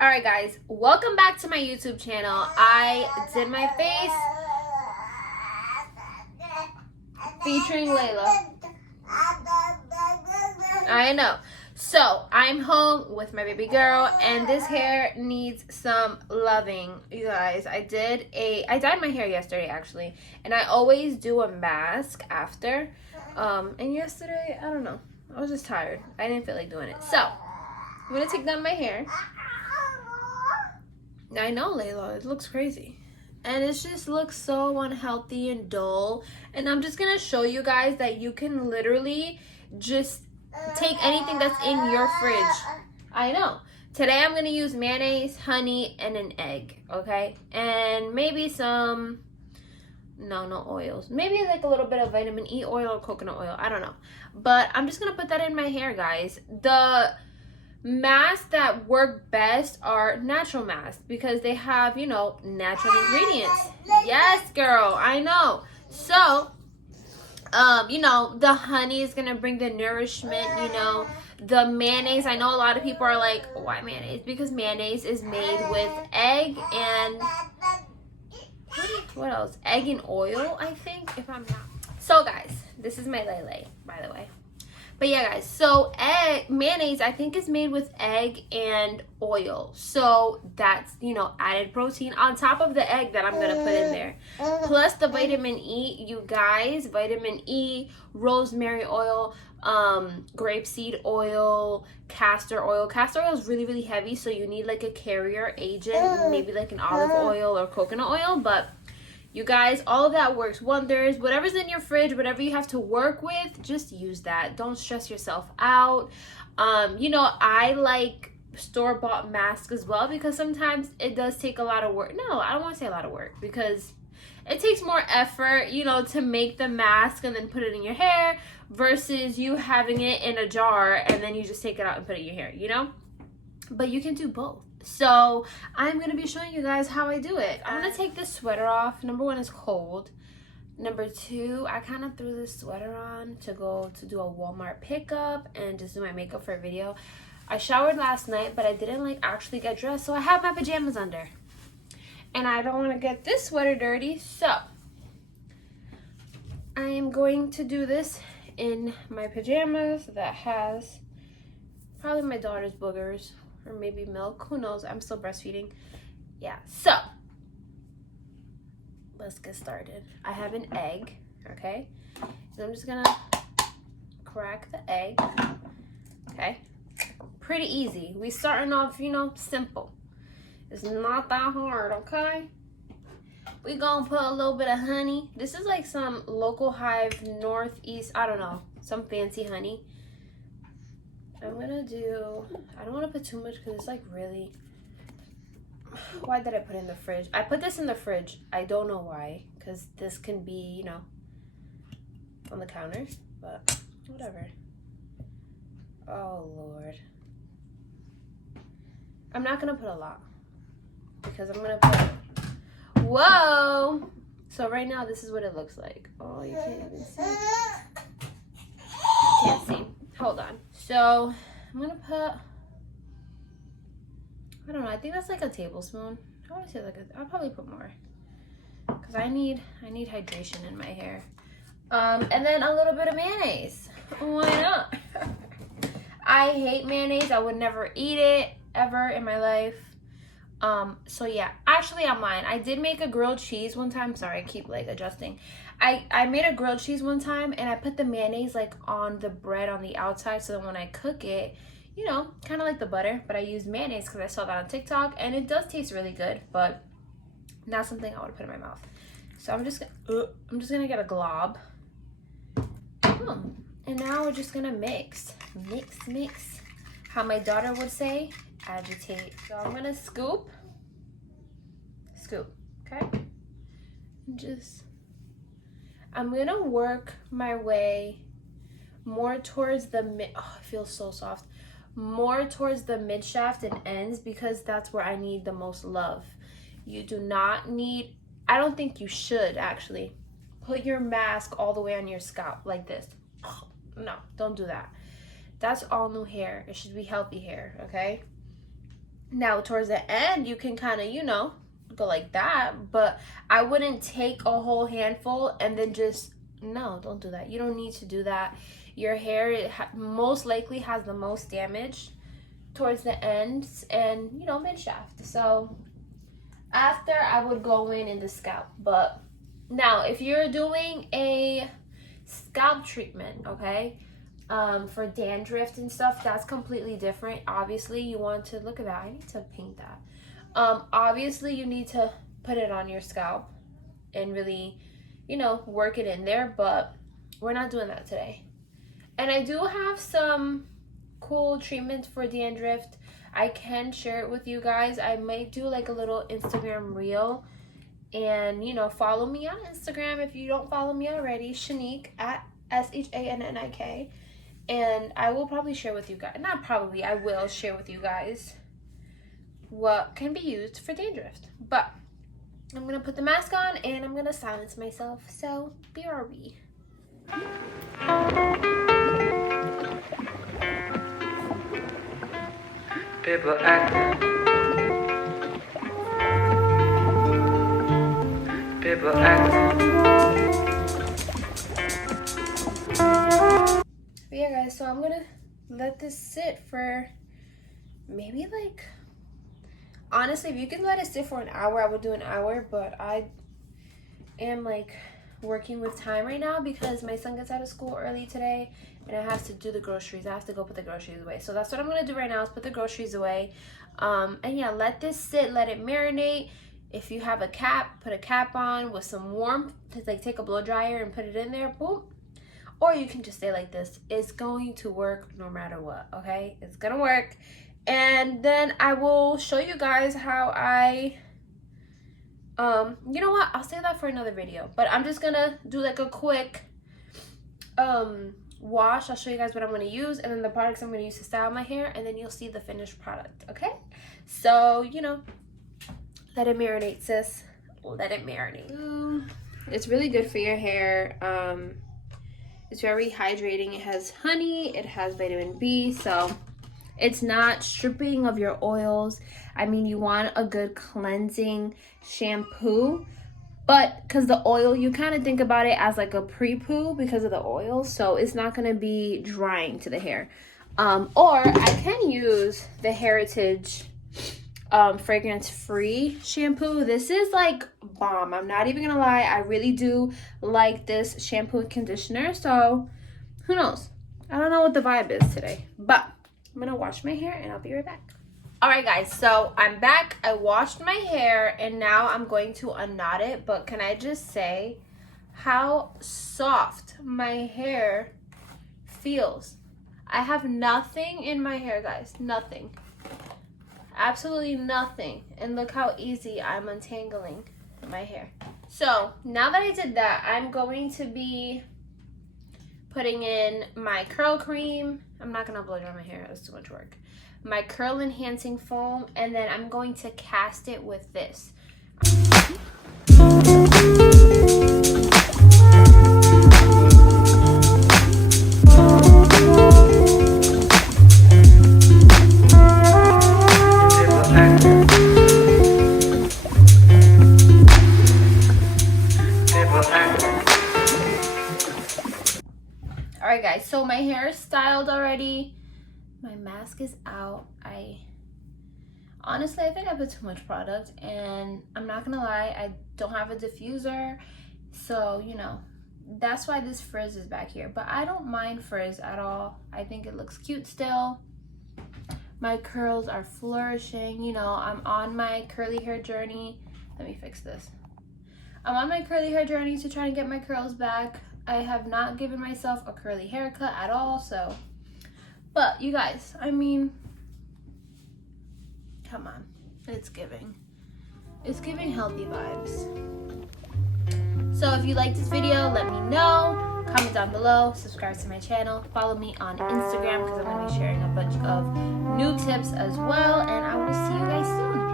Alright guys, welcome back to my YouTube channel. I did my face featuring Layla. I know. So, I'm home with my baby girl and this hair needs some loving. You guys, I dyed my hair yesterday actually. And I always do a mask after. And yesterday, I don't know. I was just tired. I didn't feel like doing it. So, I'm going to take down my hair. I know, Layla, it looks crazy. And it just looks so unhealthy and dull. And I'm just going to show you guys that you can literally just take anything that's in your fridge. I know. Today I'm going to use mayonnaise, honey, and an egg, okay? And maybe some, no oils. Maybe like a little bit of vitamin E oil or coconut oil. I don't know. But I'm just going to put that in my hair, guys. The masks that work best are natural masks because they have, you know, natural ingredients. Yes, girl, I know. So, you know, the honey is gonna bring the nourishment, you know. The mayonnaise, I know a lot of people are like, why mayonnaise? Because mayonnaise is made with egg and what else? Egg and oil, I think, if I'm not. So guys, this is my Lele, by the way. But yeah, guys, so mayonnaise, I think, is made with egg and oil. So that's, you know, added protein on top of the egg that I'm going to put in there. Plus the vitamin E, you guys, vitamin E, rosemary oil, grapeseed oil, castor oil. Castor oil is really, really heavy, so you need like a carrier agent, maybe like an olive oil or coconut oil, but you guys, all of that works wonders. Whatever's in your fridge, whatever you have to work with, just use that. Don't stress yourself out. You know, I like store-bought masks as well because sometimes it does take a lot of work. No, I don't want to say a lot of work because it takes more effort, you know, to make the mask and then put it in your hair versus you having it in a jar and then you just take it out and put it in your hair, you know? But you can do both. So I'm going to be showing you guys how I do it. I'm going to take this sweater off. Number one, it's cold. Number two, I kind of threw this sweater on to go to do a Walmart pickup and just do my makeup for a video. I showered last night, but I didn't like actually get dressed, so I have my pajamas under. And I don't want to get this sweater dirty, so I am going to do this in my pajamas that has probably my daughter's boogers. Or maybe milk, who knows? I'm still breastfeeding. Yeah, so let's get started. I have an egg, okay? And I'm just gonna crack the egg, okay? Pretty easy. We starting off, you know, simple. It's not that hard, okay? We gonna put a little bit of honey. This is like some local hive northeast, I don't know, some fancy honey. I'm gonna do, I don't want to put too much because it's like really, why did I put it in the fridge? I put this in the fridge. I don't know why, because this can be, you know, on the counter, but whatever. Oh, Lord. I'm not gonna put a lot because I'm gonna put, whoa! So right now, this is what it looks like. Oh, you can't even see. You can't see. Hold on. So I'm gonna put, I don't know, I think that's like a tablespoon. I want to say like I'll probably put more because I need hydration in my hair. And then a little bit of mayonnaise. Why not? I hate mayonnaise. I would never eat it ever in my life. So yeah, actually I'm lying. I did make a grilled cheese one time. Sorry, I keep like adjusting. I made a grilled cheese one time and I put the mayonnaise like on the bread on the outside so that when I cook it, you know, kind of like the butter, but I use mayonnaise because I saw that on TikTok and it does taste really good, but not something I would put in my mouth. So I'm just gonna get a glob. And now we're just gonna mix. How my daughter would say, agitate. So I'm gonna scoop, okay? And I'm gonna work my way more towards the mid, oh, it feels so soft. More towards the mid shaft and ends because that's where I need the most love. You do not need, I don't think you should actually put your mask all the way on your scalp like this. No, don't do that. That's all new hair. It should be healthy hair, okay? Now towards the end, you can kind of, you know, go like that, but I wouldn't take a whole handful and then just, no, don't do that. You don't need to do that. Your hair most likely has the most damage towards the ends and, you know, mid shaft. So after, I would go in the scalp. But now if you're doing a scalp treatment, okay, for dandruff and stuff, that's completely different. Obviously you want to, look at that, I need to paint that. Obviously you need to put it on your scalp and really, you know, work it in there, but we're not doing that today. And I do have some cool treatments for dandruff. I can share it with you guys. I might do like a little Instagram reel, and you know, follow me on Instagram if you don't follow me already, Shanique at SHANNIK. And I will probably share with you guys, not probably, I will share with you guys what can be used for dandruff. But I'm gonna put the mask on and I'm gonna silence myself, so BRB. People acting. People acting. But yeah guys, so I'm gonna let this sit for maybe like, honestly, if you can let it sit for an hour, I would do an hour, but I am like working with time right now because my son gets out of school early today and I have to do the groceries. I have to go put the groceries away. So that's what I'm gonna do right now, is put the groceries away. And yeah, let this sit, let it marinate. If you have a cap, put a cap on with some warmth, like take a blow dryer and put it in there, boom. Or you can just stay like this. It's going to work no matter what, okay? It's gonna work. And then I will show you guys how I, you know what? I'll save that for another video. But I'm just gonna do like a quick wash. I'll show you guys what I'm gonna use and then the products I'm gonna use to style my hair, and then you'll see the finished product, okay? So, you know, let it marinate, sis. Let it marinate. It's really good for your hair. It's very hydrating. It has honey, it has vitamin B, so it's not stripping of your oils. I mean, you want a good cleansing shampoo, but because the oil, you kind of think about it as like a pre-poo because of the oil, so it's not going to be drying to the hair. Or I can use the Heritage fragrance-free shampoo. This is like bomb. I'm not even gonna lie. I really do like this shampoo and conditioner. So who knows? I don't know what the vibe is today, but I'm gonna wash my hair and I'll be right back. All right guys, so I'm back. I washed my hair and now I'm going to unknot it. But can I just say how soft my hair feels? I have nothing in my hair, guys. Nothing. Absolutely nothing. And look how easy I'm untangling my hair. So now that I did that, I'm going to be putting in my curl cream. I'm not gonna blow dry my hair, that's too much work. My curl enhancing foam, and then I'm going to cast it with this. Alright guys, so my hair is styled already. My mask is out. Honestly, I think I put too much product, and I'm not gonna lie, I don't have a diffuser, so you know, that's why this frizz is back here. But I don't mind frizz at all. I think it looks cute still. My curls are flourishing. You know, I'm on my curly hair journey. Let me fix this. I'm on my curly hair journey to try and get my curls back. I have not given myself a curly haircut at all, so. But you guys, I mean, come on, it's giving healthy vibes. So if you like this video, let me know, comment down below, subscribe to my channel, follow me on Instagram because I'm going to be sharing a bunch of new tips as well, and I will see you guys soon.